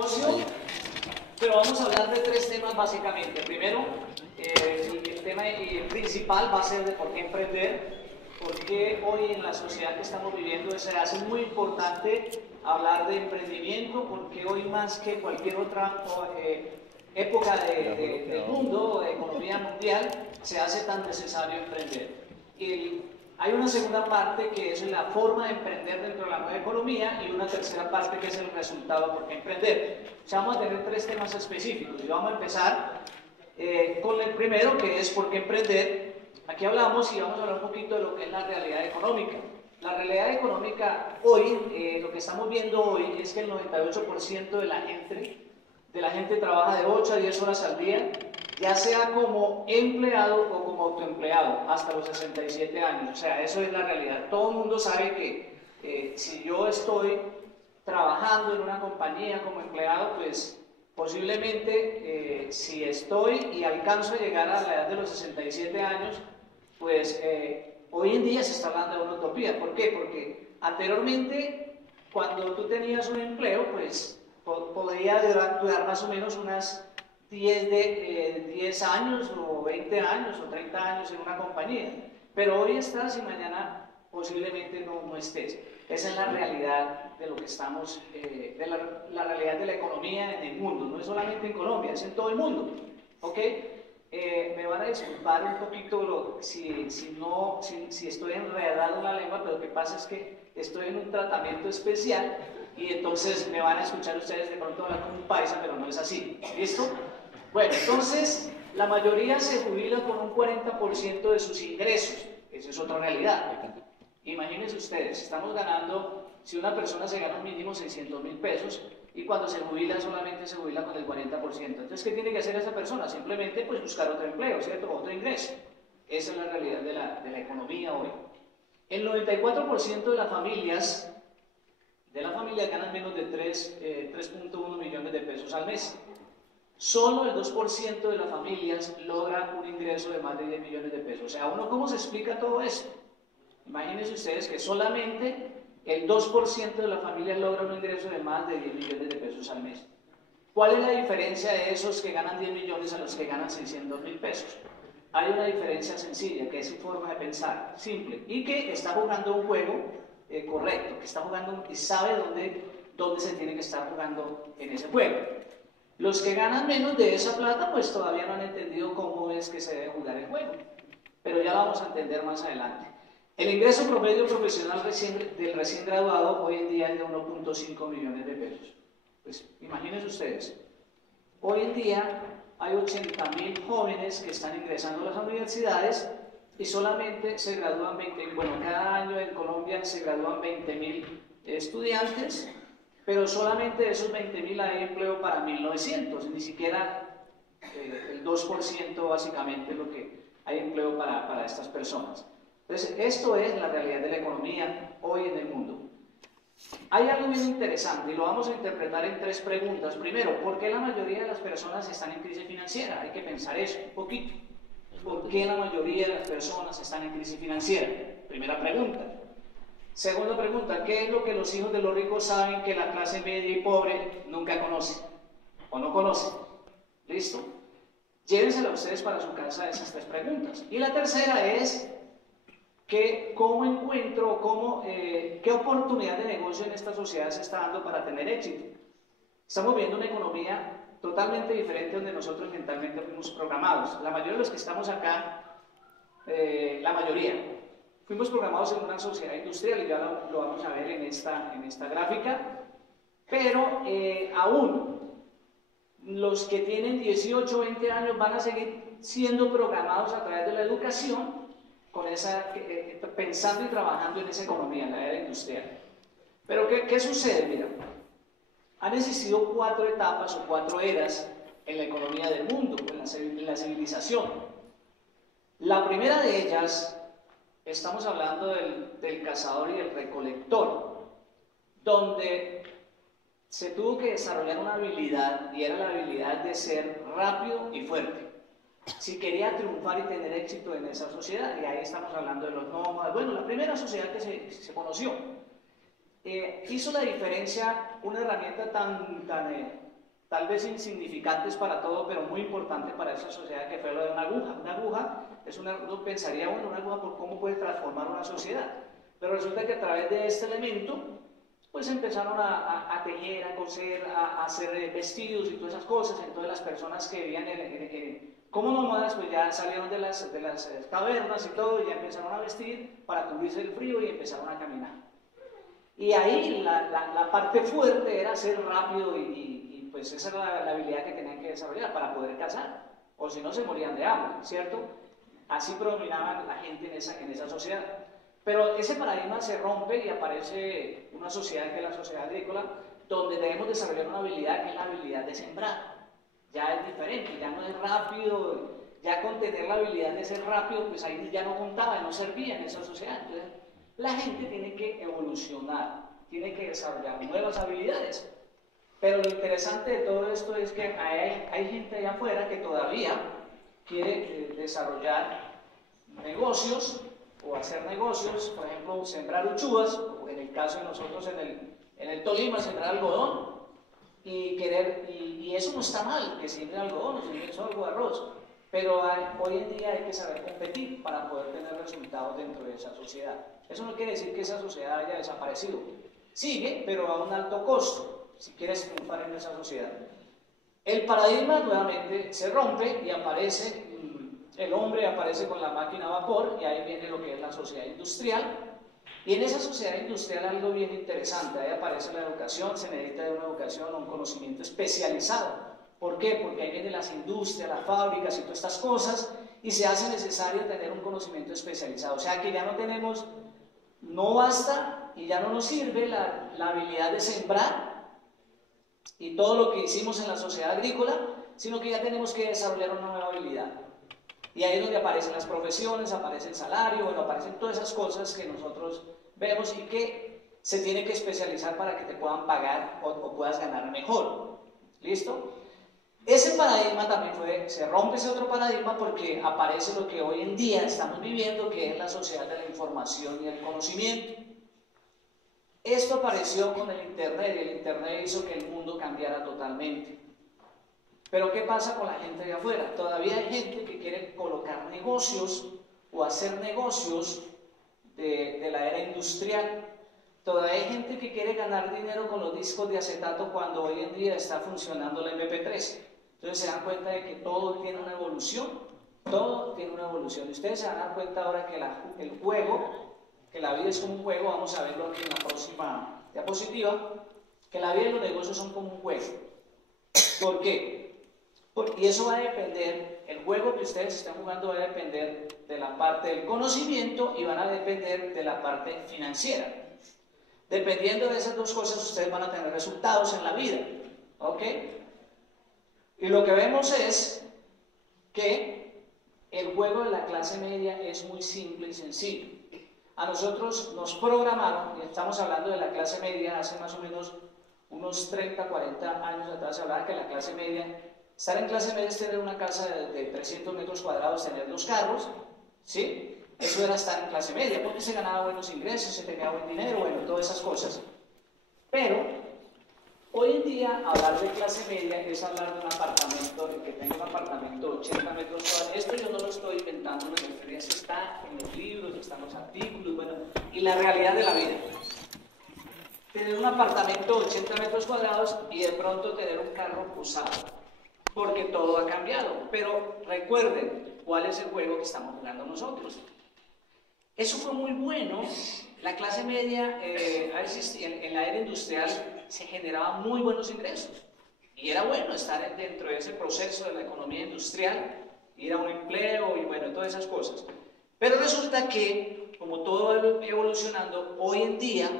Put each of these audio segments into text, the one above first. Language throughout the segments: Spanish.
negocio, pero vamos a hablar de tres temas básicamente. Primero, el tema principal va a ser de por qué emprender, porque hoy en la sociedad que estamos viviendo se hace muy importante hablar de emprendimiento, porque hoy más que cualquier otra época del mundo, de economía mundial, se hace tan necesario emprender. Hay una segunda parte que es la forma de emprender dentro de la nueva economía y una tercera parte que es el resultado por qué emprender. O sea, vamos a tener tres temas específicos y vamos a empezar con el primero, que es por qué emprender. Aquí hablamos y vamos a hablar un poquito de lo que es la realidad económica. La realidad económica hoy, lo que estamos viendo hoy es que el 98% de la gente trabaja de 8 a 10 horas al día, ya sea como empleado o como autoempleado, hasta los 67 años. O sea, eso es la realidad. Todo el mundo sabe que si yo estoy trabajando en una compañía como empleado, pues posiblemente si estoy y alcanzo a llegar a la edad de los 67 años, pues hoy en día se está hablando de una utopía. ¿Por qué? Porque anteriormente, cuando tú tenías un empleo, pues podría durar más o menos unas 10 años o 20 años o 30 años en una compañía, pero hoy estás y mañana posiblemente no estés. Esa es la realidad de lo que estamos, de la realidad de la economía en el mundo, no es solamente en Colombia, es en todo el mundo, ¿ok? Me van a disculpar un poquito si estoy enredado en la lengua, pero lo que pasa es que estoy en un tratamiento especial y entonces me van a escuchar ustedes de pronto hablar como un paisa, pero no es así. ¿Listo? Bueno, entonces la mayoría se jubila con un 40% de sus ingresos. Esa es otra realidad. Imagínense ustedes, estamos ganando, si una persona se gana un mínimo 600.000 pesos y cuando se jubila solamente se jubila con el 40%. Entonces, ¿qué tiene que hacer esa persona? Simplemente pues buscar otro empleo, ¿cierto? Otro ingreso. Esa es la realidad de la economía hoy. El 94% de las familias ganan menos de 3.1 millones de pesos al mes. Solo el 2% de las familias logra un ingreso de más de 10 millones de pesos. O sea, ¿cómo se explica todo esto? Imagínense ustedes que solamente el 2% de las familias logra un ingreso de más de 10 millones de pesos al mes. ¿Cuál es la diferencia de esos que ganan 10 millones a los que ganan 600.000 pesos? Hay una diferencia sencilla, que es su forma de pensar, simple, y que está jugando un juego correcto, que está jugando y sabe dónde se tiene que estar jugando en ese juego. Los que ganan menos de esa plata, pues todavía no han entendido cómo es que se debe jugar el juego, pero ya lo vamos a entender más adelante. El ingreso promedio profesional del recién graduado hoy en día es de 1.5 millones de pesos. Pues imagínense ustedes, hoy en día hay 80.000 jóvenes que están ingresando a las universidades y solamente se gradúan cada año en Colombia se gradúan 20.000 estudiantes, pero solamente de esos 20.000 hay empleo para 1.900, ni siquiera el 2% básicamente es lo que hay empleo para estas personas. Entonces, esto es la realidad de la economía hoy en el mundo. Hay algo bien interesante y lo vamos a interpretar en tres preguntas. Primero, ¿por qué la mayoría de las personas están en crisis financiera? Hay que pensar eso un poquito. ¿Por qué la mayoría de las personas están en crisis financiera? Primera pregunta. Segunda pregunta, ¿qué es lo que los hijos de los ricos saben que la clase media y pobre nunca conoce o no conoce? ¿Listo? Llévensela ustedes para su casa esas tres preguntas. Y la tercera es ¿cómo encuentro, qué oportunidad de negocio en esta sociedad se está dando para tener éxito? Estamos viendo una economía totalmente diferente donde nosotros mentalmente fuimos programados. La mayoría de los que estamos acá, la mayoría, fuimos programados en una sociedad industrial y ya lo vamos a ver en esta gráfica, pero aún los que tienen 18 o 20 años van a seguir siendo programados a través de la educación, pensando y trabajando en esa economía, en la era industrial. Pero ¿qué sucede? Mira, han existido 4 etapas o 4 eras en la economía del mundo, en la civilización. La primera de ellas, estamos hablando del cazador y el recolector, donde se tuvo que desarrollar una habilidad, y era la habilidad de ser rápido y fuerte, si quería triunfar y tener éxito en esa sociedad. Y ahí estamos hablando de los nómadas. Bueno, la primera sociedad que se conoció. Hizo la diferencia una herramienta tan tal vez insignificantes para todo, pero muy importante para esa sociedad, que fue lo de una aguja. Una aguja es uno pensaría, bueno, una aguja, ¿por cómo puede transformar una sociedad? Pero resulta que a través de este elemento, pues empezaron a tejer, a coser, a hacer vestidos y todas esas cosas. Entonces las personas que vivían como nómadas, pues ya salieron de las cavernas y todo, y ya empezaron a vestir para cubrirse el frío y empezaron a caminar. Y ahí la parte fuerte era ser rápido y pues esa era la habilidad que tenían que desarrollar para poder cazar, o si no se morían de hambre, ¿cierto? Así predominaba la gente en esa sociedad. Pero ese paradigma se rompe y aparece una sociedad que es la sociedad agrícola, donde debemos desarrollar una habilidad que es la habilidad de sembrar. Ya es diferente, ya no es rápido, ya con tener la habilidad de ser rápido, pues ahí ya no contaba, no servía en esa sociedad. Entonces, la gente tiene que evolucionar, tiene que desarrollar nuevas habilidades. Pero lo interesante de todo esto es que hay gente allá afuera que todavía quiere desarrollar negocios o hacer negocios, por ejemplo, sembrar uchuvas, o en el caso de nosotros en el Tolima, sembrar algodón, y eso no está mal, que siembre algodón o siembre sorgo, arroz, pero hoy en día hay que saber competir para poder tener resultados dentro de esa sociedad. Eso no quiere decir que esa sociedad haya desaparecido, sigue, pero a un alto costo, si quieres triunfar en esa sociedad. El paradigma nuevamente se rompe y aparece, el hombre aparece con la máquina a vapor, y ahí viene lo que es la sociedad industrial. Y en esa sociedad industrial algo bien interesante, ahí aparece la educación, se necesita de una educación, un conocimiento especializado. ¿Por qué? Porque ahí vienen las industrias, las fábricas y todas estas cosas, y se hace necesario tener un conocimiento especializado. O sea que ya no tenemos, no basta y ya no nos sirve la habilidad de sembrar y todo lo que hicimos en la sociedad agrícola, sino que ya tenemos que desarrollar una nueva habilidad. Y ahí es donde aparecen las profesiones, aparece el salario, bueno, aparecen todas esas cosas que nosotros vemos y que se tiene que especializar para que te puedan pagar o puedas ganar mejor. ¿Listo? Ese paradigma también se rompe ese otro paradigma porque aparece lo que hoy en día estamos viviendo, que es la sociedad de la información y el conocimiento. Esto apareció con el Internet, y el Internet hizo que el mundo cambiara totalmente. Pero ¿qué pasa con la gente de afuera? Todavía hay gente que quiere colocar negocios o hacer negocios de la era industrial. Todavía hay gente que quiere ganar dinero con los discos de acetato cuando hoy en día está funcionando la MP3. Entonces se dan cuenta de que todo tiene una evolución, todo tiene una evolución. Y ustedes se van a dar cuenta ahora que el juego, que la vida es como un juego, vamos a verlo aquí en la próxima diapositiva, que la vida y los negocios son como un juego. ¿Por qué? Y eso va a depender, el juego que ustedes están jugando va a depender de la parte del conocimiento y van a depender de la parte financiera. Dependiendo de esas dos cosas, ustedes van a tener resultados en la vida. ¿Ok? Y lo que vemos es que el juego de la clase media es muy simple y sencillo. A nosotros nos programaron, y estamos hablando de la clase media, hace más o menos unos 30, 40 años atrás se hablaba que la clase media, estar en clase media es tener una casa de 300 metros cuadrados, tener 2 carros, ¿sí? Eso era estar en clase media, porque se ganaba buenos ingresos, se tenía buen dinero, bueno, todas esas cosas. Pero hoy en día hablar de clase media es hablar de un apartamento, de que tenga un apartamento de 80 metros cuadrados. Esto yo no lo estoy inventando, la experiencia está en los libros, están los artículos, bueno, y la realidad de la vida. Tener un apartamento de 80 metros cuadrados y de pronto tener un carro usado, porque todo ha cambiado. Pero recuerden, ¿cuál es el juego que estamos jugando nosotros? Eso fue muy bueno. La clase media, en la era industrial, se generaban muy buenos ingresos. Y era bueno estar dentro de ese proceso de la economía industrial, ir a un empleo y bueno, todas esas cosas. Pero resulta que, como todo va evolucionando, hoy en día,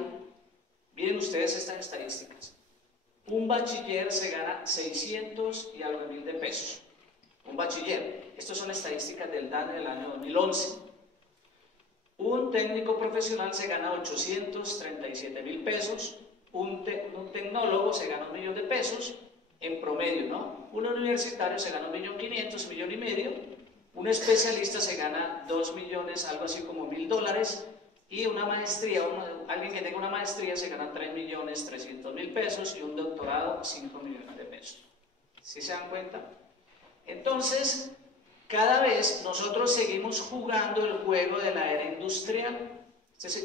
miren ustedes estas estadísticas. Un bachiller se gana 600 y algo mil de pesos. Un bachiller. Estas son estadísticas del DANE del año 2011. Un técnico profesional se gana 837.000 pesos. Un tecnólogo se gana 1 millón de pesos en promedio, ¿no? Un universitario se gana 1.500.000, 1,5 millones. Un especialista se gana 2 millones, algo así como $1.000. Y una maestría, alguien que tenga una maestría se gana 3.300.000 pesos y un doctorado 5 millones de pesos. ¿Sí se dan cuenta? Entonces, cada vez nosotros seguimos jugando el juego de la era industrial.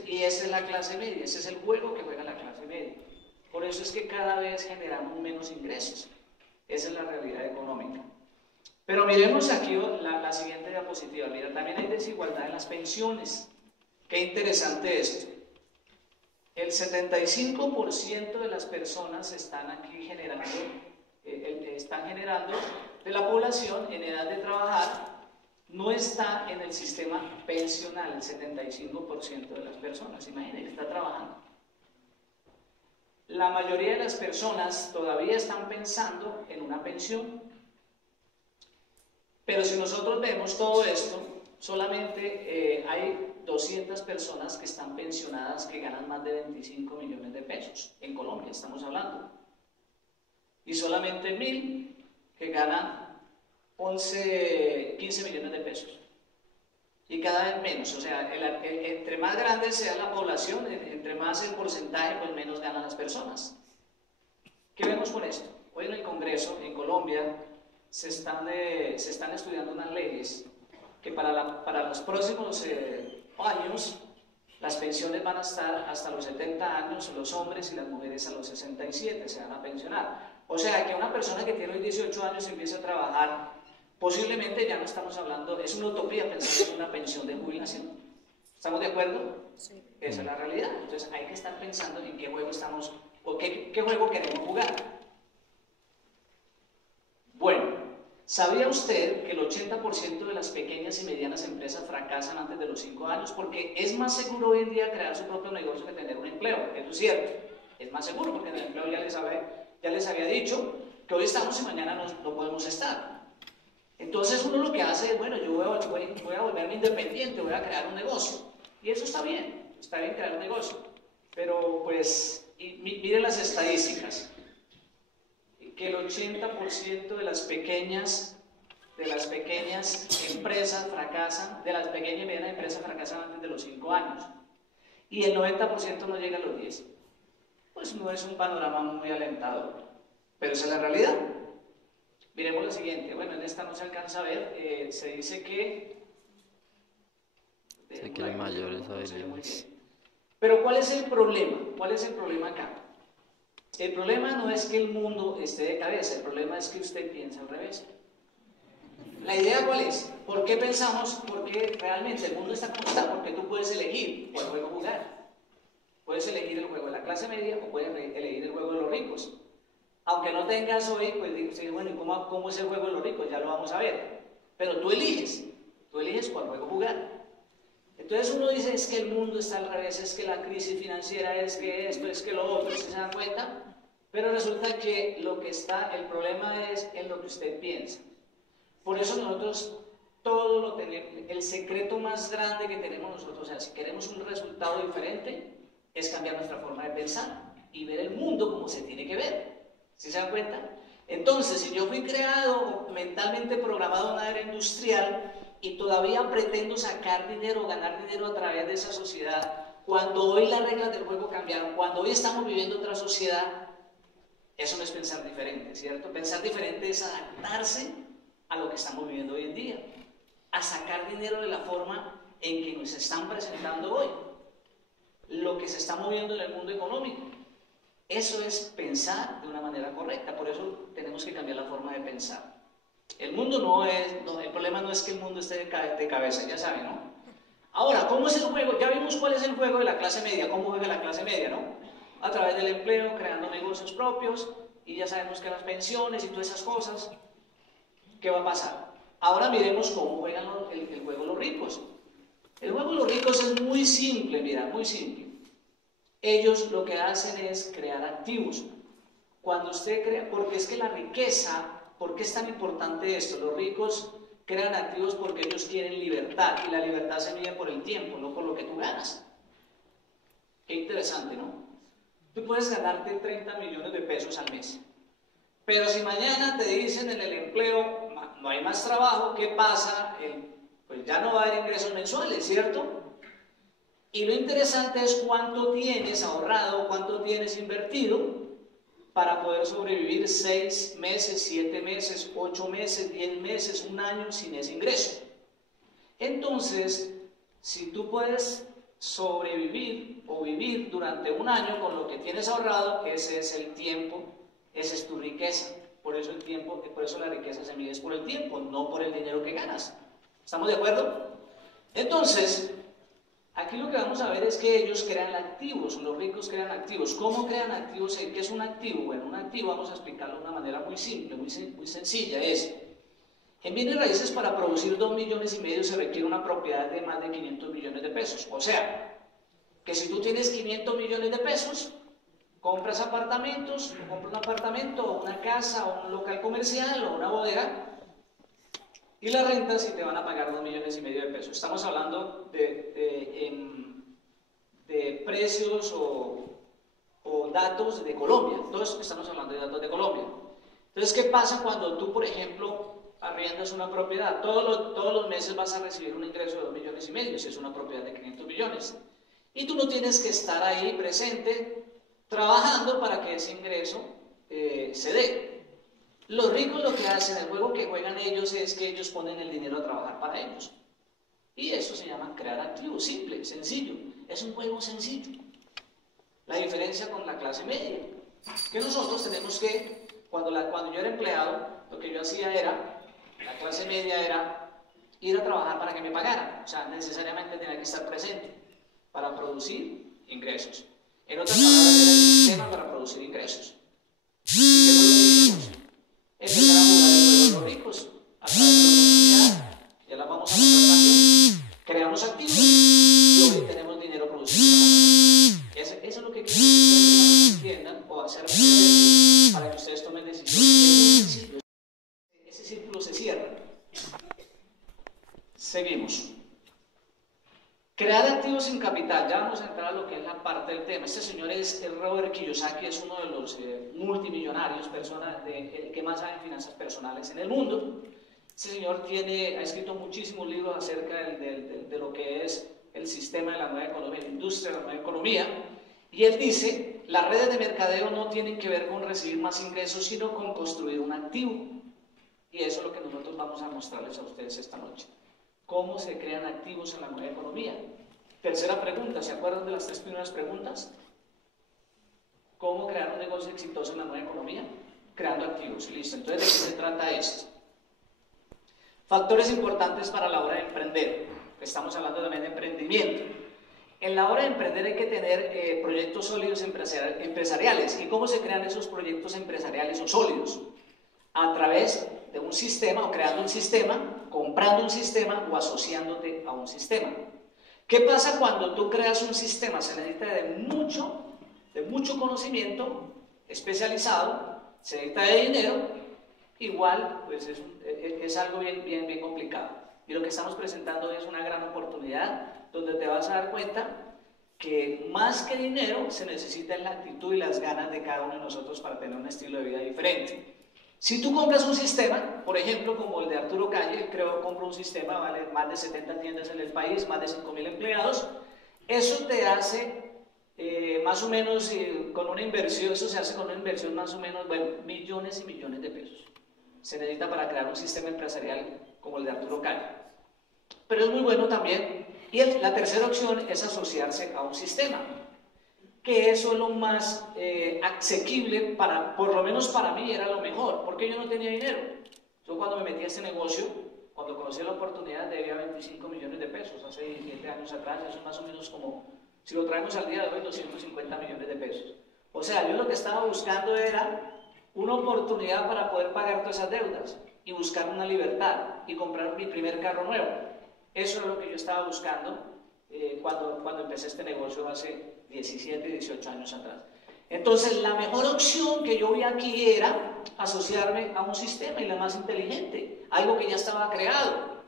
Y esa es la clase media, ese es el juego que juega la clase media. Por eso es que cada vez generamos menos ingresos. Esa es la realidad económica. Pero miremos aquí la siguiente diapositiva. Mira, también hay desigualdad en las pensiones. Qué interesante esto. El 75% de las personas están aquí generando, de la población en edad de trabajar, no está en el sistema pensional, el 75% de las personas. Imagínense, está trabajando. La mayoría de las personas todavía están pensando en una pensión. Pero si nosotros vemos todo esto, solamente hay 200 personas que están pensionadas que ganan más de 25 millones de pesos. En Colombia estamos hablando. Y solamente 1000 que ganan 15 millones de pesos. Y cada vez menos. O sea, entre más grande sea la población, entre más el porcentaje, pues menos ganan las personas. ¿Qué vemos con esto? Hoy en el Congreso, en Colombia, se están estudiando unas leyes que para los próximos años las pensiones van a estar hasta los 70 años, los hombres y las mujeres a los 67 se van a pensionar. O sea que una persona que tiene hoy 18 años y empieza a trabajar, posiblemente ya no estamos hablando, es una utopía pensar en una pensión de jubilación. ¿Estamos de acuerdo? Sí. Esa es la realidad. Entonces hay que estar pensando en qué juego estamos, o qué juego queremos jugar. Bueno, ¿sabía usted que el 80% de las pequeñas y medianas empresas fracasan antes de los 5 años? Porque es más seguro hoy en día crear su propio negocio que tener un empleo. Eso es cierto. Es más seguro porque en el empleo ya les había dicho que hoy estamos y mañana no podemos estar. Entonces uno lo que hace es, bueno, yo voy a volverme independiente, voy a crear un negocio. Y eso está bien crear un negocio. Pero pues, miren las estadísticas. Que el 80% de las pequeñas empresas fracasan, de las pequeñas y medianas empresas fracasan antes de los 5 años. Y el 90% no llega a los 10. Pues no es un panorama muy alentador, pero esa es la realidad. Miremos lo siguiente. Bueno, en esta no se alcanza a ver. Se dice que... Se quieren mayores habilidades. Pero ¿cuál es el problema? ¿Cuál es el problema acá? El problema no es que el mundo esté de cabeza, el problema es que usted piensa al revés. ¿La idea cuál es? ¿Por qué pensamos? Porque realmente el mundo está como está, porque tú puedes elegir cuál juego jugar. Puedes elegir el juego de la clase media o puedes elegir el juego de los ricos. Aunque no tengas hoy, pues dices, bueno, ¿y cómo es el juego de los ricos? Ya lo vamos a ver. Pero tú eliges cuál juego jugar. Entonces uno dice, es que el mundo está al revés, es que la crisis financiera, es que esto, es que lo otro, ¿se dan cuenta? Pero resulta que el problema es en lo que usted piensa. Por eso nosotros todo lo tenemos, el secreto más grande que tenemos nosotros, o sea, si queremos un resultado diferente, es cambiar nuestra forma de pensar y ver el mundo como se tiene que ver. ¿Sí se dan cuenta? Entonces, si yo fui creado, mentalmente programado en una era industrial y todavía pretendo sacar dinero, ganar dinero a través de esa sociedad, cuando hoy las reglas del juego cambiaron, cuando hoy estamos viviendo otra sociedad, eso no es pensar diferente, ¿cierto? Pensar diferente es adaptarse a lo que estamos viviendo hoy en día, a sacar dinero de la forma en que nos están presentando hoy, lo que se está moviendo en el mundo económico. Eso es pensar de una manera correcta, por eso tenemos que cambiar la forma de pensar. El mundo el problema no es que el mundo esté de cabeza, ya saben, ¿no? Ahora, ¿cómo es el juego? Ya vimos cuál es el juego de la clase media, cómo juega la clase media, ¿no? A través del empleo, creando negocios propios, y ya sabemos que las pensiones y todas esas cosas, ¿qué va a pasar? Ahora miremos cómo juegan el juego los ricos. El juego de los ricos es muy simple, mira, muy simple. Ellos lo que hacen es crear activos. Cuando usted crea, porque es que la riqueza, ¿por qué es tan importante esto? Los ricos crean activos porque ellos quieren libertad, y la libertad se mide por el tiempo, no por lo que tú ganas. Qué interesante, ¿no? Tú puedes ganarte 30 millones de pesos al mes, pero si mañana te dicen en el empleo, no hay más trabajo, ¿qué pasa? Pues ya no va a haber ingresos mensuales, ¿cierto? Y lo interesante es cuánto tienes ahorrado, cuánto tienes invertido para poder sobrevivir 6 meses, 7 meses, 8 meses, 10 meses, un año sin ese ingreso. Entonces, si tú puedes sobrevivir o vivir durante un año con lo que tienes ahorrado, ese es el tiempo, esa es tu riqueza. Por eso el tiempo, por eso la riqueza se mide por el tiempo, no por el dinero que ganas. ¿Estamos de acuerdo? Entonces, aquí lo que vamos a ver es que ellos crean activos, los ricos crean activos. ¿Cómo crean activos? ¿Qué es un activo? Bueno, un activo, vamos a explicarlo de una manera muy simple, muy sencilla, es: en bienes raíces, para producir 2,5 millones se requiere una propiedad de más de 500 millones de pesos. O sea, que si tú tienes 500 millones de pesos, compras apartamentos, o compras un apartamento, o una casa, o un local comercial, o una bodega, y la rentas y te van a pagar 2,5 millones de pesos. Estamos hablando de precios o datos de Colombia. Todos estamos hablando de datos de Colombia. Entonces, ¿qué pasa cuando tú, por ejemplo, arriendas una propiedad? Todos los meses vas a recibir un ingreso de 2,5 millones si es una propiedad de 500 millones. Y tú no tienes que estar ahí presente trabajando para que ese ingreso se dé. Los ricos lo que hacen, el juego que juegan ellos es que ellos ponen el dinero a trabajar para ellos. Y eso se llama crear activos, simple, sencillo. Es un juego sencillo. La diferencia con la clase media, que nosotros tenemos que, cuando yo era empleado, lo que yo hacía era, la clase media era ir a trabajar para que me pagaran. O sea, necesariamente tenía que estar presente para producir ingresos. En otras palabras, era el sistema para producir ingresos. ¿Y qué fue lo que hicimos? Empezar a jugar el juego de los ricos a través de la oportunidad. Ya las vamos a mostrar también. Creamos activos y hoy tenemos dinero producido para nosotros. Eso es lo que quiero que ustedes entiendan o hacerme entender para que ustedes tomen decisiones. Es muy sencillo. Ese círculo se cierra. Seguimos. Crear activos sin capital. Ya vamos a entrar a lo que es la parte del tema. Este señor es Robert Kiyosaki, es uno de los multimillonarios, el que más sabe en finanzas personales en el mundo. Este señor ha escrito muchísimos libros acerca de lo que es el sistema de la nueva economía, la industria de la nueva economía. Y él dice, las redes de mercadeo no tienen que ver con recibir más ingresos, sino con construir un activo. Y eso es lo que nosotros vamos a mostrarles a ustedes esta noche. ¿Cómo se crean activos en la nueva economía? Tercera pregunta, ¿se acuerdan de las 3 primeras preguntas? ¿Cómo crear un negocio exitoso en la nueva economía? Creando activos, listo. Entonces, ¿de qué se trata esto? Factores importantes para la hora de emprender. Estamos hablando también de emprendimiento. En la hora de emprender hay que tener proyectos sólidos empresariales. ¿Y cómo se crean esos proyectos empresariales o sólidos? A través de un sistema o creando un sistema, comprando un sistema o asociándote a un sistema. ¿Qué pasa cuando tú creas un sistema? Se necesita de mucho conocimiento especializado, se necesita de dinero, igual pues es algo bien complicado. Y lo que estamos presentando es una gran oportunidad donde te vas a dar cuenta que más que dinero se necesita la actitud y las ganas de cada uno de nosotros para tener un estilo de vida diferente. Si tú compras un sistema, por ejemplo, como el de Arturo Calle, compró un sistema, vale más de 70 tiendas en el país, más de 5,000 empleados, eso te hace más o menos con una inversión, eso se hace con una inversión más o menos, bueno, millones y millones de pesos. Se necesita para crear un sistema empresarial como el de Arturo Calle. Pero es muy bueno también, y la tercera opción es asociarse a un sistema, que eso es lo más asequible, por lo menos para mí era lo mejor, porque yo no tenía dinero. Yo cuando me metí a este negocio, cuando conocí la oportunidad, debía 25 millones de pesos, hace 17 años atrás, eso es más o menos como, si lo traemos al día de hoy, 250 millones de pesos. O sea, yo lo que estaba buscando era una oportunidad para poder pagar todas esas deudas, y buscar una libertad, y comprar mi primer carro nuevo. Eso es lo que yo estaba buscando cuando empecé este negocio hace 17, 18 años atrás. Entonces, la mejor opción que yo vi aquí era asociarme a un sistema, y la más inteligente, algo que ya estaba creado,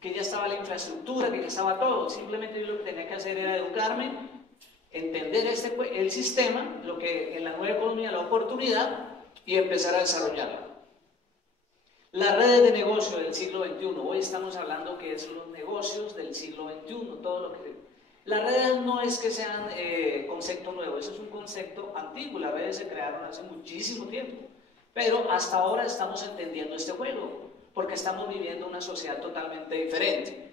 que ya estaba la infraestructura, que ya estaba todo. Simplemente yo lo que tenía que hacer era educarme, entender el sistema, lo que en la nueva economía, la oportunidad, y empezar a desarrollarla. Las redes de negocio del siglo XXI. Hoy estamos hablando que son los negocios del siglo XXI, todo lo que Las redes no es que sean concepto nuevo, eso es un concepto antiguo, las redes se crearon hace muchísimo tiempo, pero hasta ahora estamos entendiendo este juego, porque estamos viviendo una sociedad totalmente diferente.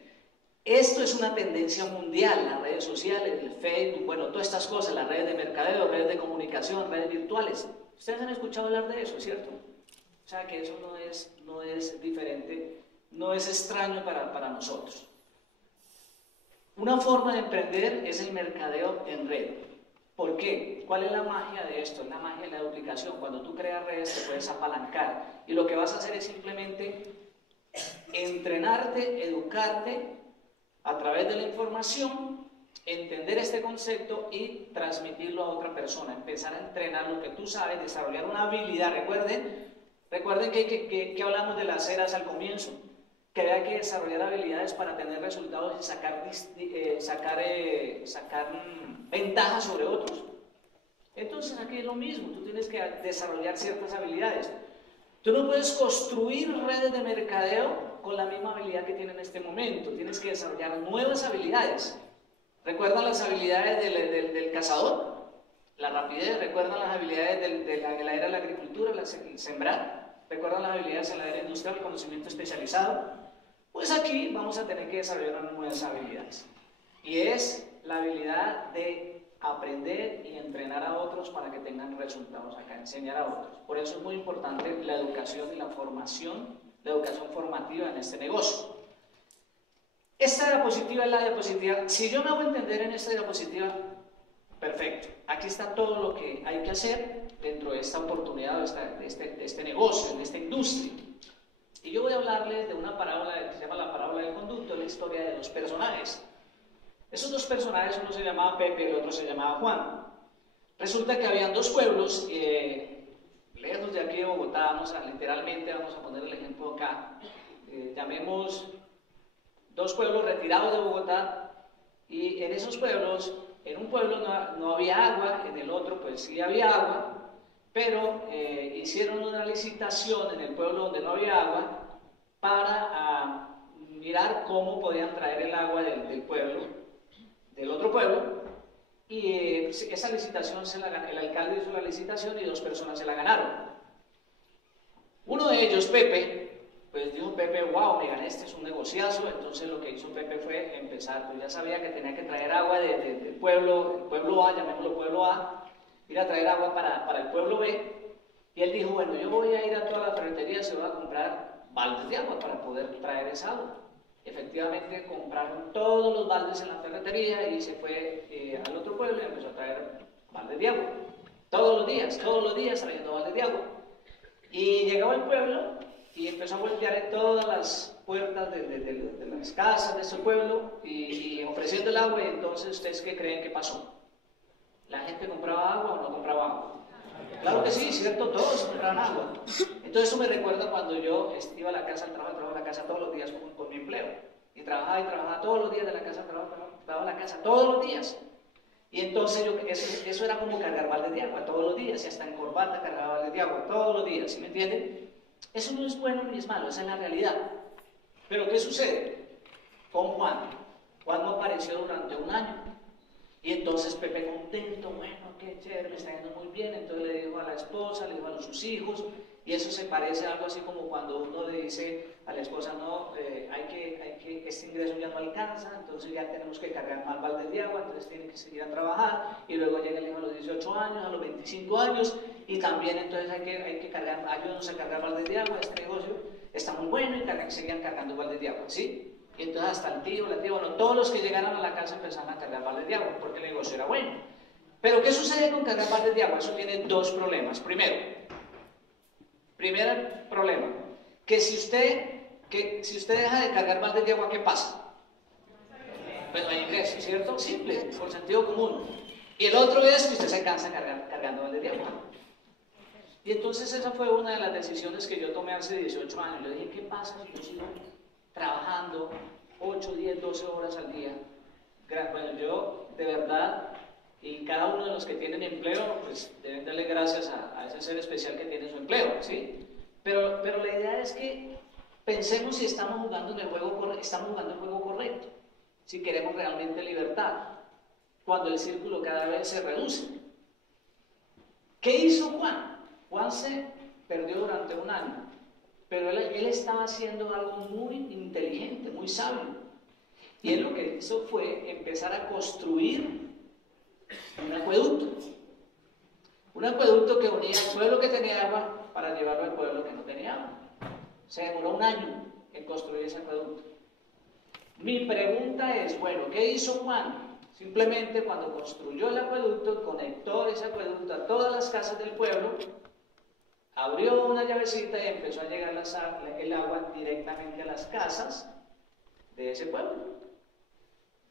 Esto es una tendencia mundial, las redes sociales, el Facebook, bueno, todas estas cosas, las redes de mercadeo, redes de comunicación, redes virtuales. Ustedes han escuchado hablar de eso, ¿cierto? O sea que eso no es diferente, no es extraño para nosotros. Una forma de emprender es el mercadeo en red. ¿Por qué? ¿Cuál es la magia de esto? Es la magia de la duplicación. Cuando tú creas redes te puedes apalancar y lo que vas a hacer es simplemente entrenarte, educarte a través de la información, entender este concepto y transmitirlo a otra persona, empezar a entrenar lo que tú sabes, desarrollar una habilidad. Recuerden que hablamos de las eras al comienzo, que había que desarrollar habilidades para tener resultados y sacar ventajas sobre otros. Entonces aquí es lo mismo, tú tienes que desarrollar ciertas habilidades. Tú no puedes construir redes de mercadeo con la misma habilidad que tienes en este momento, tienes que desarrollar nuevas habilidades. ¿Recuerdan las habilidades del cazador? La rapidez. ¿Recuerdan las habilidades de la era de la agricultura, el sembrar? ¿Recuerdan las habilidades en la era industrial, el conocimiento especializado? Pues aquí vamos a tener que desarrollar unas nuevas habilidades. Y es la habilidad de aprender y entrenar a otros para que tengan resultados acá, enseñar a otros. Por eso es muy importante la educación y la formación, la educación formativa en este negocio. Esta diapositiva es la diapositiva. Si yo me hago entender en esta diapositiva, perfecto. Aquí está todo lo que hay que hacer dentro de esta oportunidad, de este negocio, de esta industria. Y yo voy a hablarles de una parábola que se llama la parábola del conducto, la historia de dos personajes. Esos dos personajes, uno se llamaba Pepe y el otro se llamaba Juan. Resulta que habían dos pueblos, lejos de aquí de Bogotá, literalmente vamos a poner el ejemplo acá, llamemos dos pueblos retirados de Bogotá, y en esos pueblos, en un pueblo no había agua, en el otro pues sí había agua, pero hicieron una licitación en el pueblo donde no había agua para mirar cómo podían traer el agua del otro pueblo, y esa licitación el alcalde hizo la licitación y dos personas se la ganaron. Uno de ellos, Pepe, pues dijo Pepe, wow, me gané, este es un negociazo. Entonces lo que hizo Pepe fue empezar, pues ya sabía que tenía que traer agua del pueblo A, llamémoslo pueblo A, ir a traer agua para el pueblo B, y él dijo, bueno, yo voy a ir a todas las ferreterías y voy a comprar baldes de agua para poder traer esa agua. Efectivamente compraron todos los baldes en la ferretería y se fue al otro pueblo y empezó a traer baldes de agua. Todos los días trayendo baldes de agua. Y llegaba al pueblo y empezó a voltear en todas las puertas de las casas de ese pueblo y ofreciendo el agua. Y entonces, ¿ustedes qué creen que pasó? ¿La gente compraba agua o no compraba agua? Claro que sí, ¿cierto? Todos compraban agua. Entonces eso me recuerda cuando yo iba a la casa, al trabajo, a la casa todos los días con mi empleo. Y trabajaba todos los días de la casa, trabajaba a la casa todos los días. Y entonces eso era como cargar baldes de agua todos los días, y hasta en corbata cargaba baldes de agua todos los días, ¿sí me entienden? Eso no es bueno ni es malo, esa es la realidad. Pero ¿qué sucede con Juan? Juan no apareció durante un año. Y entonces Pepe contento, bueno, qué chévere, me está yendo muy bien. Entonces le dijo a la esposa, le dijo a sus hijos, y eso se parece a algo así como cuando uno le dice a la esposa, no, este ingreso ya no alcanza, entonces ya tenemos que cargar más baldes de agua, entonces tiene que seguir a trabajar, y luego llega el hijo a los 18 años, a los 25 años, y también entonces hay que cargar, ayúdanos a cargar baldes de agua, este negocio está muy bueno, y seguían cargando baldes de agua, ¿sí? Y entonces hasta el tío, la tía, bueno, todos los que llegaran a la casa empezaron a cargar baldes de agua, porque el negocio era bueno. Pero ¿qué sucede con cargar baldes de agua? Eso tiene dos problemas. Primer problema, que si usted deja de cargar baldes de agua, ¿qué pasa? Pues no hay ingreso, ¿cierto? Simple, por sentido común. Y el otro es que usted se cansa cargando baldes de agua. Y entonces esa fue una de las decisiones que yo tomé hace 18 años. Le dije, ¿qué pasa si yo sigo trabajando 8, 10, 12 horas al día? Bueno, yo de verdad, y cada uno de los que tienen empleo, pues deben darle gracias a ese ser especial que tiene su empleo, ¿sí? Pero la idea es que pensemos si estamos jugando el juego correcto, si queremos realmente libertad. cuando el círculo cada vez se reduce. ¿Qué hizo Juan? Juan se perdió durante un año, pero él estaba haciendo algo muy inteligente, muy sabio. Y él lo que hizo fue empezar a construir un acueducto. Un acueducto que unía al pueblo que tenía agua para llevarlo al pueblo que no tenía agua. Se demoró un año en construir ese acueducto. Mi pregunta es, bueno, ¿qué hizo Juan? Simplemente cuando construyó el acueducto, conectó ese acueducto a todas las casas del pueblo, abrió una llavecita y empezó a llegar el agua directamente a las casas de ese pueblo.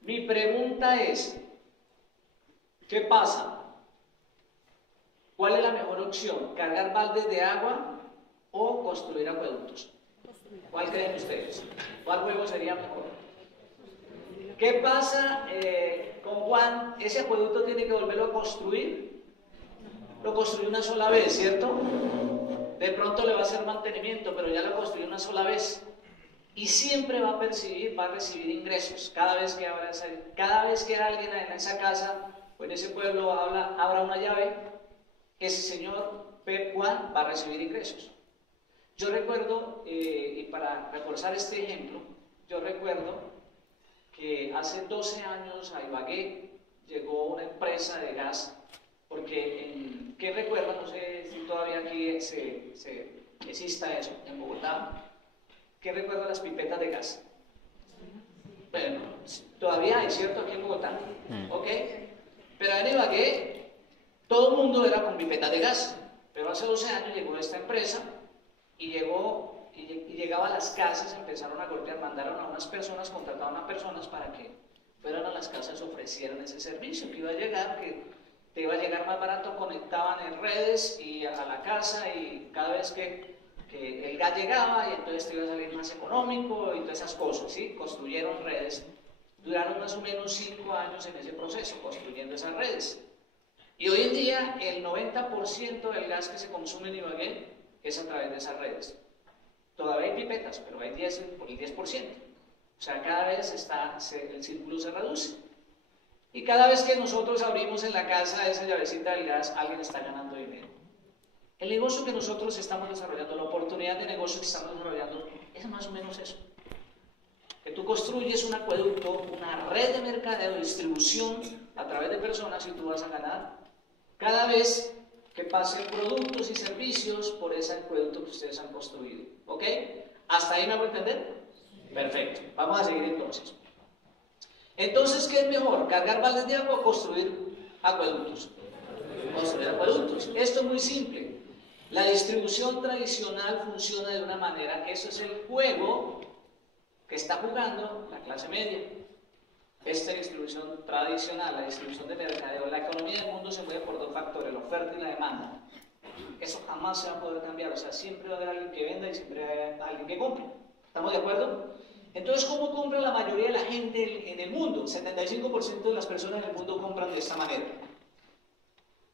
Mi pregunta es, ¿qué pasa? ¿Cuál es la mejor opción? ¿Cargar baldes de agua o construir acueductos? ¿Cuál creen ustedes? ¿Cuál juego sería mejor? ¿Qué pasa con Juan? Ese acueducto tiene que volverlo a construir. Lo construyó una sola vez, ¿cierto? De pronto le va a hacer mantenimiento, pero ya lo construyó una sola vez. Y siempre va a recibir ingresos. Cada vez que alguien en esa casa o en ese pueblo abra una llave, ese señor Pep Juan va a recibir ingresos. Yo recuerdo, y para reforzar este ejemplo, yo recuerdo que hace 12 años a Ibagué llegó una empresa de gas, porque ¿qué recuerdan? No sé si todavía aquí exista eso en Bogotá. ¿Qué recuerdan las pipetas de gas? Bueno, todavía hay, ¿cierto? Aquí en Bogotá. ¿Ok? Pero en Ibagué todo el mundo era con pipetas de gas. Pero hace 12 años llegó esta empresa y llegaba a las casas, empezaron a golpear, mandaron a unas personas, contrataron a personas para que fueran a las casas, ofrecieran ese servicio, que iba a llegar, que te iba a llegar más barato, conectaban en redes y a la casa, y cada vez que el gas llegaba, y entonces te iba a salir más económico y todas esas cosas, ¿sí? Construyeron redes, duraron más o menos 5 años en ese proceso, construyendo esas redes. Y hoy en día el 90% del gas que se consume en Ibagué es a través de esas redes. Todavía hay pipetas, pero hay el 10%. O sea, cada vez el círculo se reduce. Y cada vez que nosotros abrimos en la casa esa llavecita del gas, alguien está ganando dinero. El negocio que nosotros estamos desarrollando, la oportunidad de negocio que estamos desarrollando, es más o menos eso. Que tú construyes un acueducto, una red de mercadeo, de distribución a través de personas, y tú vas a ganar cada vez que pasen productos y servicios por ese acueducto que ustedes han construido. ¿Ok? ¿Hasta ahí me hago entender? Perfecto. Vamos a seguir entonces. Entonces, ¿qué es mejor? ¿Cargar baldes de agua o construir acueductos? Construir acueductos. Esto es muy simple. La distribución tradicional funciona de una manera, eso es el juego que está jugando la clase media. Esta distribución tradicional, la distribución de mercadeo, la economía del mundo se mueve por dos factores, la oferta y la demanda. Eso jamás se va a poder cambiar, o sea, siempre va a haber alguien que venda y siempre va a haber alguien que compre. ¿Estamos de acuerdo? Entonces, ¿cómo compra la mayoría de la gente en el mundo? El 75% de las personas en el mundo compran de esta manera.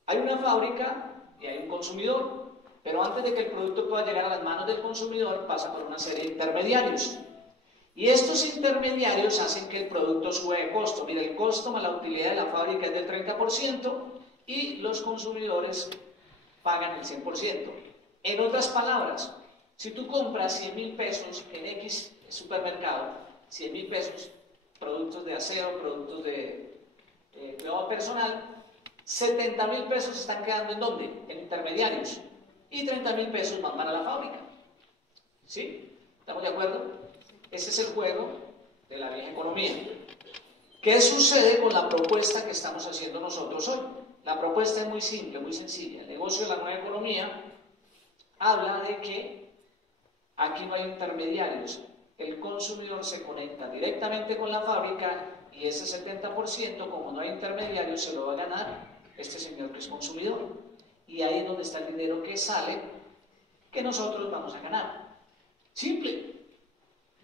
Hay una fábrica y hay un consumidor. Pero antes de que el producto pueda llegar a las manos del consumidor, pasa por una serie de intermediarios. Y estos intermediarios hacen que el producto suba de costo. Mira, el costo más la utilidad de la fábrica es del 30% y los consumidores pagan el 100%. En otras palabras, si tú compras 100.000 pesos en X supermercado, 100.000 pesos, productos de aseo, productos de cuidado personal, 70.000 pesos están quedando ¿en dónde? En intermediarios. Y 30.000 pesos van para la fábrica. ¿Sí? ¿Estamos de acuerdo? Ese es el juego de la vieja economía. ¿Qué sucede con la propuesta que estamos haciendo nosotros hoy? La propuesta es muy simple, muy sencilla. El negocio de la nueva economía habla de que aquí no hay intermediarios. El consumidor se conecta directamente con la fábrica y ese 70%, como no hay intermediarios, se lo va a ganar este señor que es consumidor. Y ahí es donde está el dinero que sale, que nosotros vamos a ganar. Simple.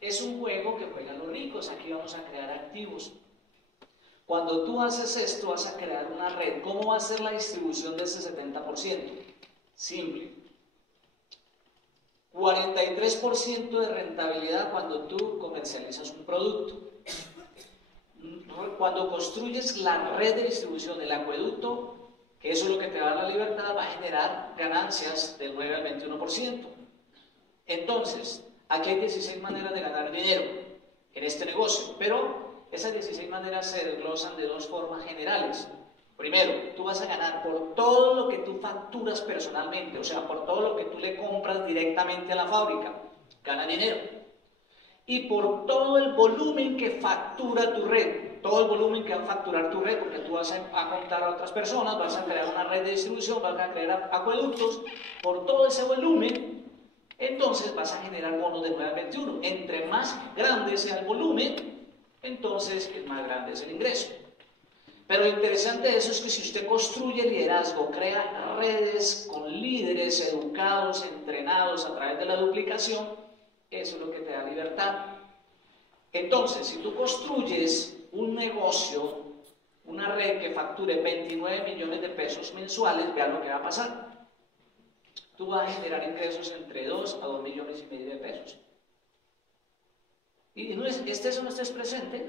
Es un juego que juegan los ricos. Aquí vamos a crear activos. Cuando tú haces esto, vas a crear una red. ¿Cómo va a ser la distribución de ese 70%? Simple. 43% de rentabilidad cuando tú comercializas un producto. Cuando construyes la red de distribución, el acueducto, que eso es lo que te va a dar la libertad, va a generar ganancias del 9 al 21%. Entonces, aquí hay 16 maneras de ganar dinero en este negocio, pero esas 16 maneras se desglosan de dos formas generales. Primero, tú vas a ganar por todo lo que tú facturas personalmente, o sea, por todo lo que tú le compras directamente a la fábrica, gana dinero. Y por todo el volumen que factura tu red, todo el volumen que va a facturar tu red, porque tú vas a contar a otras personas, vas a crear una red de distribución, vas a crear acueductos, por todo ese volumen, entonces vas a generar bonos de 9 al 21. Entre más grande sea el volumen, entonces más grande es el ingreso. Pero lo interesante de eso es que si usted construye liderazgo, crea redes con líderes educados, entrenados a través de la duplicación, eso es lo que te da libertad. Entonces, si tú construyes un negocio, una red que facture 29 millones de pesos mensuales, vean lo que va a pasar. Tú vas a generar ingresos entre 2 a 2 millones y medio de pesos. Y no es, eso no estés presente,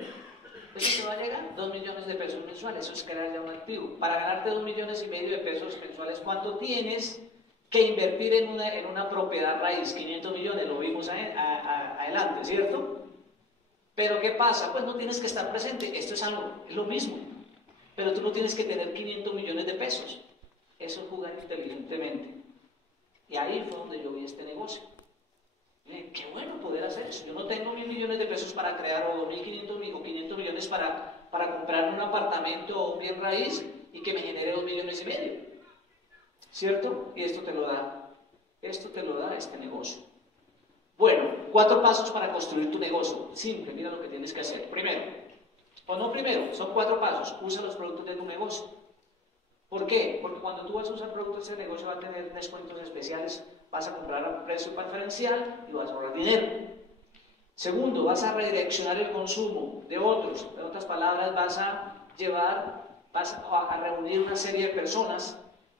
eso te va a llegar 2 millones de pesos mensuales, eso es crear ya un activo. Para ganarte 2 millones y medio de pesos mensuales, ¿cuánto tienes que invertir en una propiedad raíz? 500 millones, lo vimos adelante, ¿cierto? Pero ¿qué pasa? Pues no tienes que estar presente, esto es lo mismo, pero tú no tienes que tener 500 millones de pesos, eso es jugar inteligentemente. Y ahí fue donde yo vi este negocio. Qué bueno poder hacer eso. Yo no tengo 1.000 millones de pesos para crear, o 2.500 o 500 millones para comprar un apartamento o un bien raíz y que me genere 2 millones y medio. ¿Cierto? Y esto te lo da este negocio. Bueno, 4 pasos para construir tu negocio. Simple, mira lo que tienes que hacer. Son 4 pasos. Usa los productos de tu negocio. ¿Por qué? Porque cuando tú vas a usar productos de ese negocio va a tener descuentos especiales, vas a comprar a precio preferencial y vas a ahorrar dinero. Segundo, vas a redireccionar el consumo de otros. En otras palabras, vas a reunir una serie de personas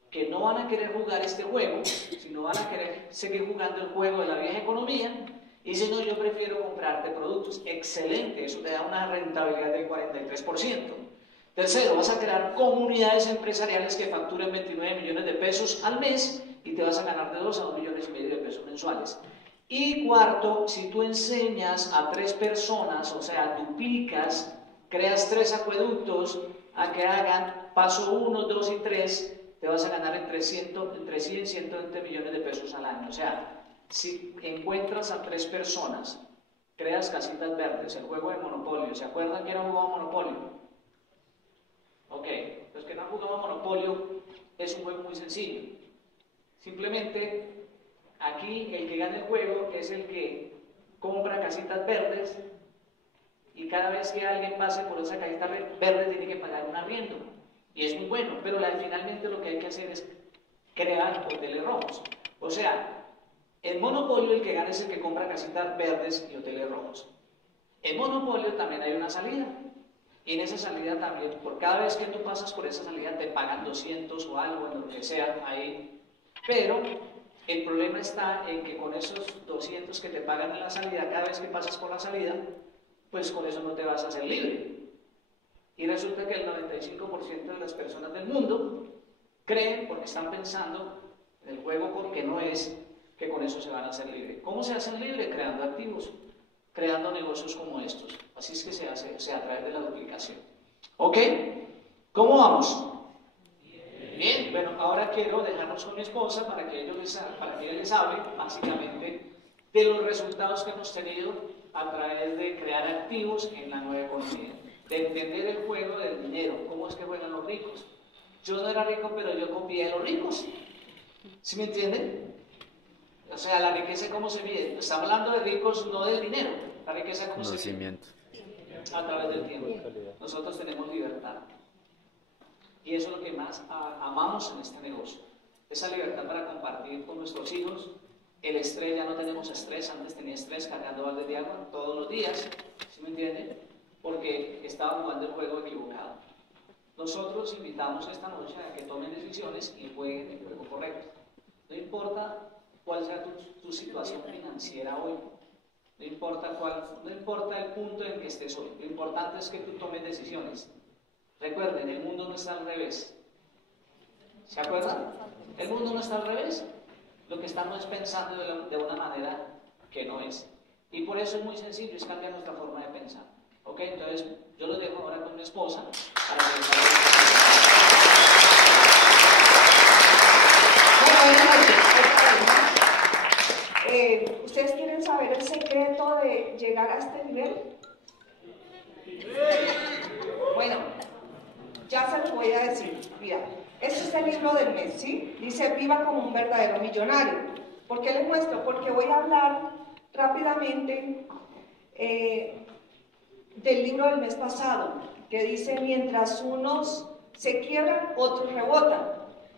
que no van a querer jugar este juego, sino van a querer seguir jugando el juego de la vieja economía y dicen, no, yo prefiero comprarte productos. Excelente, eso te da una rentabilidad del 43%. Tercero, vas a crear comunidades empresariales que facturen 29 millones de pesos al mes y te vas a ganar de 2 a 2 millones y medio de pesos mensuales. Y cuarto, si tú enseñas a 3 personas, o sea, duplicas, creas 3 acueductos a que hagan paso 1, 2 y 3, te vas a ganar entre 100 y 120 millones de pesos al año. O sea, si encuentras a 3 personas, creas casitas verdes, el juego de Monopolio. ¿Se acuerdan que era un juego de Monopolio? Ok, los que no han jugado Monopolio es un juego muy sencillo. Simplemente, aquí el que gana el juego es el que compra casitas verdes y cada vez que alguien pase por esa casita verde tiene que pagar un arriendo. Y es muy bueno, pero finalmente lo que hay que hacer es crear hoteles rojos. O sea, en Monopolio el que gana es el que compra casitas verdes y hoteles rojos. En Monopolio también hay una salida. Y en esa salida también, por cada vez que tú pasas por esa salida te pagan 200 o algo, en lo que sea ahí. Pero el problema está en que con esos 200 que te pagan en la salida, cada vez que pasas por la salida, pues con eso no te vas a hacer libre. Y resulta que el 95% de las personas del mundo creen, porque están pensando en el juego porque no es, que con eso se van a hacer libres. ¿Cómo se hacen libres? Creando activos, creando negocios como estos. Así es que se hace, o sea, a través de la duplicación. ¿Ok? ¿Cómo vamos? Bien, bueno, ahora quiero dejarnos con mi esposa para que ella les hable, básicamente, de los resultados que hemos tenido a través de crear activos en la nueva economía, de entender el juego del dinero, cómo es que juegan los ricos. Yo no era rico, pero yo copié a los ricos. ¿Sí me entienden? O sea, la riqueza, ¿cómo se mide? Está hablando de ricos, no del dinero. La riqueza, ¿cómo se mide? A través del tiempo. Nosotros tenemos libertad. Y eso es lo que más amamos en este negocio. Esa libertad para compartir con nuestros hijos. El estrés, ya no tenemos estrés. Antes tenía estrés cargando baldes de agua todos los días. ¿Sí me entienden? Porque estaba jugando el juego equivocado. Nosotros invitamos esta noche a que tomen decisiones y jueguen el juego correcto. No importa cuál sea tu situación financiera hoy. No no importa el punto en que estés hoy, lo importante es que tú tomes decisiones. Recuerden, el mundo no está al revés. ¿Se acuerdan? El mundo no está al revés. Lo que estamos es pensando de una manera que no es. Y por eso es muy sencillo, es cambiar nuestra forma de pensar. ¿Ok? Entonces, yo lo dejo ahora con mi esposa para que... Buenas noches. ¿Ustedes quieren saber el secreto de llegar a este nivel? Bueno, ya se los voy a decir. Mira, este es el libro del mes, ¿sí? Dice, viva como un verdadero millonario. ¿Por qué les muestro? Porque voy a hablar rápidamente del libro del mes pasado, que dice, mientras unos se quiebran, otros rebotan.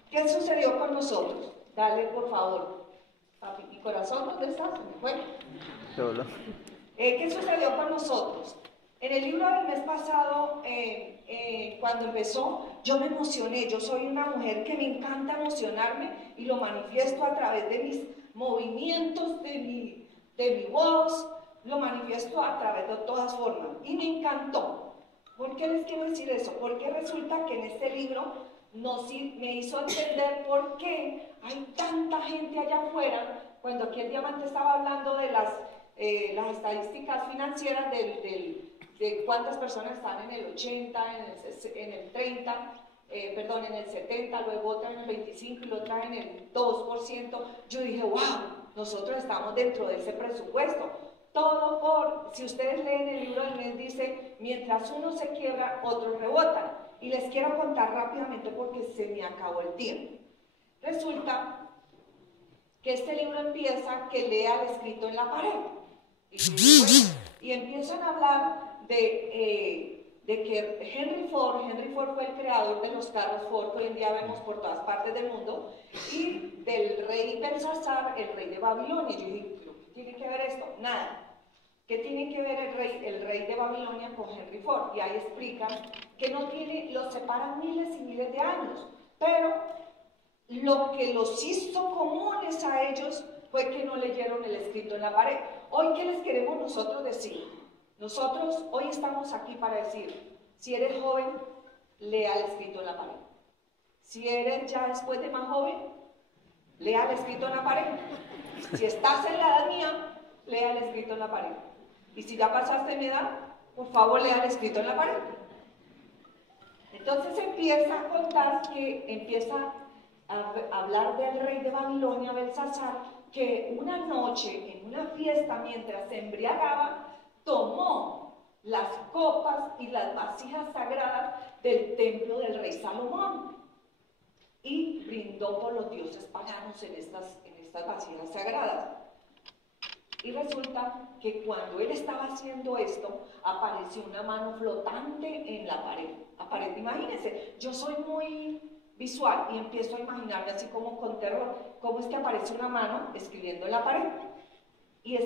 ¿Qué sucedió con nosotros? Dale, por favor. Papi, ¿mi corazón dónde está? ¿Se me fue? Hola. ¿Qué sucedió con nosotros? En el libro del mes pasado, cuando empezó, yo me emocioné. Yo soy una mujer que me encanta emocionarme y lo manifiesto a través de mis movimientos, de mi voz, lo manifiesto a través de todas formas. Y me encantó. ¿Por qué les quiero decir eso? Porque resulta que en este libro me hizo entender por qué hay tanta gente allá afuera, cuando aquí el Diamante estaba hablando de las estadísticas financieras de cuántas personas están en el 80, en el 30, en el 70, luego otra en el 25 y la otra en el 2%. Yo dije, wow, nosotros estamos dentro de ese presupuesto. Si ustedes leen el libro del mes, dice, mientras uno se quiebra, otros rebotan. Y les quiero contar rápidamente porque se me acabó el tiempo. Resulta que este libro empieza que lea el escrito en la pared. Y empiezan a hablar de que Henry Ford fue el creador de los carros Ford que hoy en día vemos por todas partes del mundo, y del rey Belsasar, el rey de Babilonia. Yo dije, ¿pero qué tiene que ver esto? Nada. ¿Qué tiene que ver el rey de Babilonia con Henry Ford? Y ahí explican que los separan miles y miles de años, pero lo que los hizo comunes a ellos fue que no leyeron el escrito en la pared. Hoy, ¿qué les queremos nosotros decir? Nosotros hoy estamos aquí para decir, si eres joven, lea el escrito en la pared. Si eres ya después de más joven, lea el escrito en la pared. Si estás en la edad mía, lea el escrito en la pared. Y si ya pasaste mi edad, por favor, lea el escrito en la pared. Entonces empieza a contar empieza a hablar del rey de Babilonia, Belsasar, que una noche, en una fiesta, mientras se embriagaba, tomó las copas y las vasijas sagradas del templo del rey Salomón y brindó por los dioses paganos en estas vasijas sagradas. Y resulta que cuando él estaba haciendo esto, apareció una mano flotante en la pared. Imagínense, yo soy muy visual y empiezo a imaginarme así como con terror, cómo es que aparece una mano escribiendo en la pared. Y él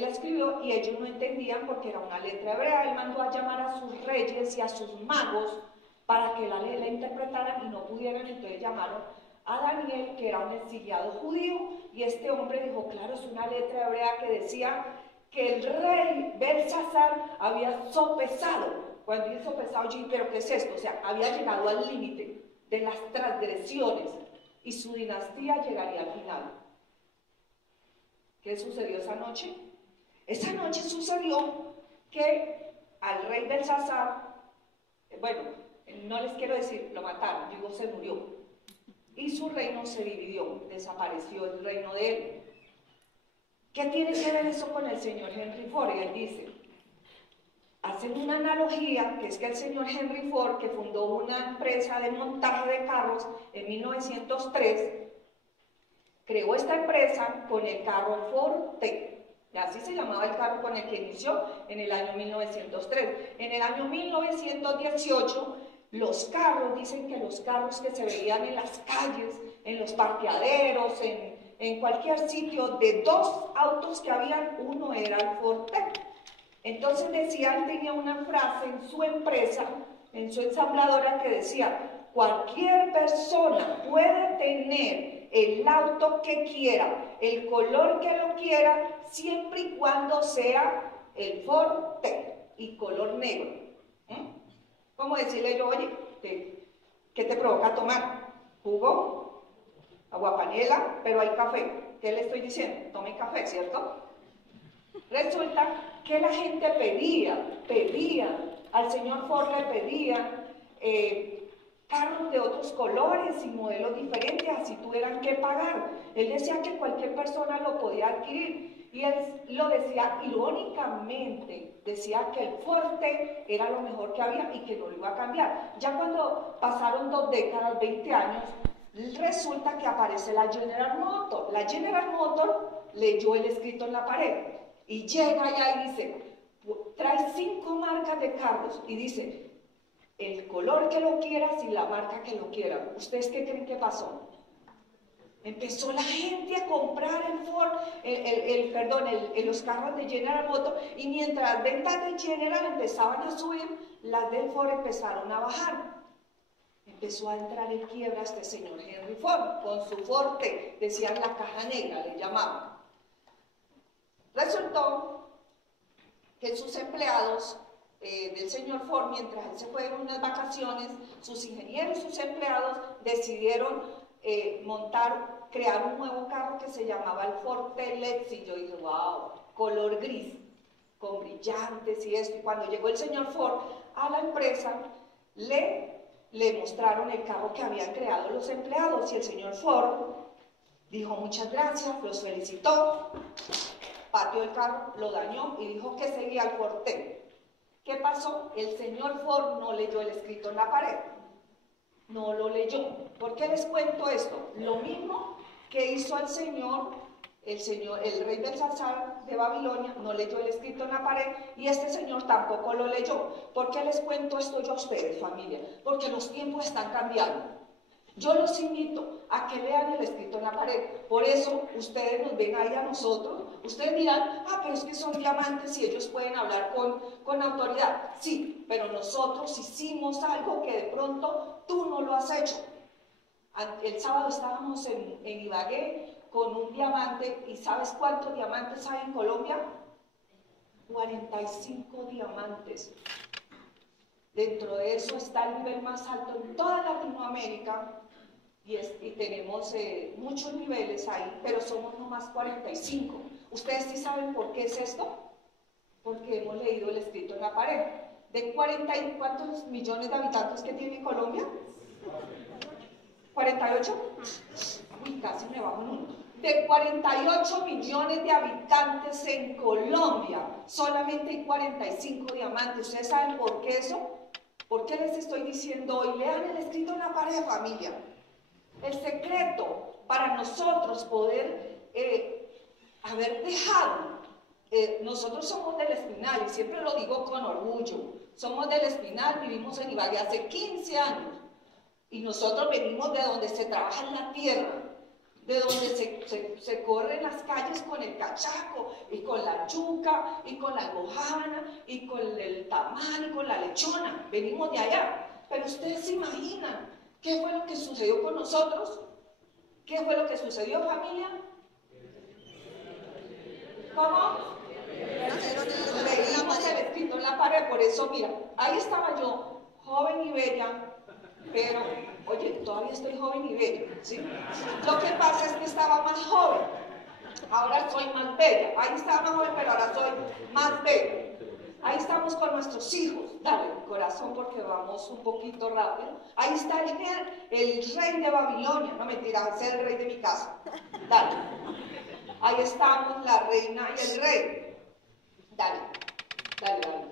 la escribió y ellos no entendían porque era una letra hebrea. Él mandó a llamar a sus reyes y a sus magos para que la interpretaran y no pudieran, entonces llamaron a Daniel, que era un exiliado judío, y este hombre dijo, claro, es una letra hebrea que decía que el rey Belsasar había sopesado. Cuando dice sopesado, yo dije, ¿pero qué es esto? O sea, había llegado al límite de las transgresiones y su dinastía llegaría al final. ¿Qué sucedió esa noche? Esa noche sucedió que al rey Belsasar, no les quiero decir, lo mataron, digo, se murió. Y su reino se dividió, desapareció el reino de él. ¿Qué tiene que ver eso con el señor Henry Ford? Y él dice, hacen una analogía, que es que el señor Henry Ford, que fundó una empresa de montaje de carros en 1903, creó esta empresa con el carro Ford T. Así se llamaba el carro con el que inició en el año 1903. En el año 1918, dicen que los carros que se veían en las calles, en los parqueaderos, en cualquier sitio, de dos autos que habían, uno era el Ford T. Entonces él tenía una frase en su empresa, en su ensambladora, que decía, cualquier persona puede tener el auto que quiera, el color que lo quiera, siempre y cuando sea el Forte y color negro. ¿Cómo decirle yo, oye, qué te provoca tomar? ¿Jugo? ¿Agua panela? Pero hay café. ¿Qué le estoy diciendo? Tome café, ¿cierto? Resulta que la gente pedía, al señor Ford le pedían carros de otros colores y modelos diferentes, así tuvieran que pagar. Él decía que cualquier persona lo podía adquirir y él lo decía irónicamente, decía que el Forte era lo mejor que había y que no lo iba a cambiar. Ya cuando pasaron 2 décadas, 20 años, resulta que aparece la General Motors. La General Motors leyó el escrito en la pared y llega allá y dice, trae 5 marcas de carros y dice, el color que lo quieras y la marca que lo quiera. ¿Ustedes qué creen que pasó? Empezó la gente a comprar el Ford, los carros de General Motors, y mientras las ventas de General empezaban a subir, las del Ford empezaron a bajar. Empezó a entrar en quiebra este señor Henry Ford, con su Forte, decían la caja negra, le llamaban. Resultó que sus empleados del señor Ford, mientras él se fue en unas vacaciones, sus ingenieros, sus empleados decidieron crear un nuevo carro que se llamaba el Forte Lexus. Y yo dije, wow, color gris, con brillantes y esto. Y cuando llegó el señor Ford a la empresa, le mostraron el carro que habían creado los empleados y el señor Ford dijo muchas gracias, los felicitó, pateó el carro, lo dañó y dijo que seguía el Forte. ¿Qué pasó? El señor Ford no leyó el escrito en la pared. No lo leyó. ¿Por qué les cuento esto? Lo mismo que hizo el rey Belsasar de Babilonia, no leyó el escrito en la pared y este señor tampoco lo leyó. ¿Por qué les cuento esto yo a ustedes, familia? Porque los tiempos están cambiando. Yo los invito a que lean el escrito en la pared. Por eso ustedes nos ven ahí a nosotros. Ustedes dirán, pero es que son diamantes y ellos pueden hablar con autoridad. Sí, pero nosotros hicimos algo que de pronto tú no lo has hecho. El sábado estábamos en Ibagué con un diamante. ¿Y sabes cuántos diamantes hay en Colombia? 45 diamantes. Dentro de eso está el nivel más alto en toda Latinoamérica y tenemos muchos niveles ahí, pero somos nomás 45. ¿Ustedes sí saben por qué es esto? Porque hemos leído el escrito en la pared. ¿De 40 y cuántos millones de habitantes que tiene Colombia? ¿48? Uy, casi me bajo en uno. De 48 millones de habitantes en Colombia, solamente hay 45 diamantes. ¿Ustedes saben por qué eso? ¿Por qué les estoy diciendo hoy? Lean el escrito en la pared, familia. El secreto para nosotros poder haber dejado, nosotros somos del Espinal y siempre lo digo con orgullo, somos del Espinal, vivimos en Ibagué hace 15 años y nosotros venimos de donde se trabaja en la tierra, de donde se corren las calles con el cachaco y con la yuca y con la almojábana y con el tamal y con la lechona. Venimos de allá. Pero ustedes se imaginan qué fue lo que sucedió con nosotros. ¿Qué fue lo que sucedió, familia? ¿Cómo? Leímos el escrito en la pared. Por eso, mira, ahí estaba yo, joven y bella, pero, oye, todavía estoy joven y bella, ¿sí? Lo que pasa es que estaba más joven, ahora soy más bella. Ahí estaba más joven, pero ahora soy más bella. Ahí estamos con nuestros hijos. Dale, corazón, porque vamos un poquito rápido. Ahí está el rey de Babilonia. No, mentira, es el rey de mi casa. Dale. Ahí estamos la reina y el rey. Dale, dale, dale.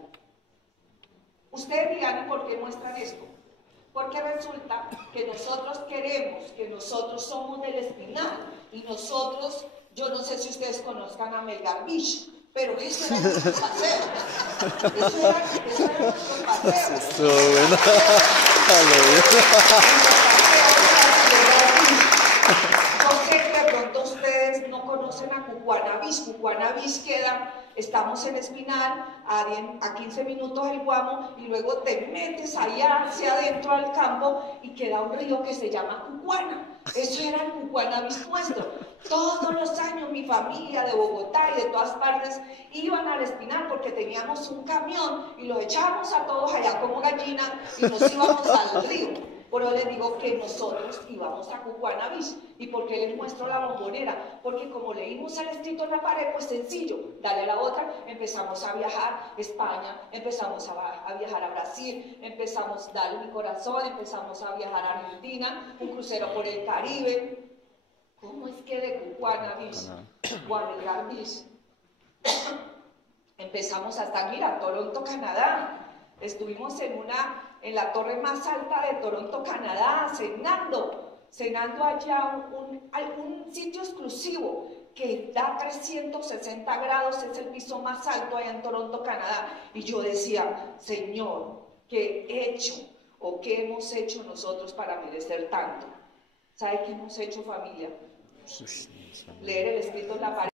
Ustedes dirán, ¿y por qué muestran esto? Porque resulta que nosotros queremos, que nosotros somos del Espinal y nosotros, yo no sé si ustedes conozcan a Melgar Beach, pero eso era nuestro paseo. Eso era nuestro paseo. Estuvo bueno. Yo sé que de pronto ustedes no conocen a Cucuana Beach. Cucuana Beach queda estamos en Espinal, a 15 minutos del Guamo, y luego te metes allá hacia adentro al campo y queda un río que se llama Cucuana. Eso era el Cucuana Beach nuestro. Todos los años mi familia de Bogotá y de todas partes iban al Espinal porque teníamos un camión y los echábamos a todos allá como gallina y nos íbamos al río. Por eso les digo que nosotros íbamos a Cucuana Beach. ¿Y por qué les muestro la Bombonera? Porque como leímos el escrito en la pared, pues sencillo, dale la otra, empezamos a viajar a España, empezamos a viajar a Brasil, empezamos, dale mi corazón, empezamos a viajar a Argentina, un crucero por el Caribe. ¿Cómo es que de Cucuana Beach, Guadelgar Beach, empezamos hasta, mira, Toronto, Canadá? Estuvimos en la torre más alta de Toronto, Canadá, cenando allá un sitio exclusivo que da 360 grados, es el piso más alto allá en Toronto, Canadá. Y yo decía, Señor, ¿qué he hecho o qué hemos hecho nosotros para merecer tanto? ¿Sabe qué hemos hecho, familia? Leer el escrito en la pared.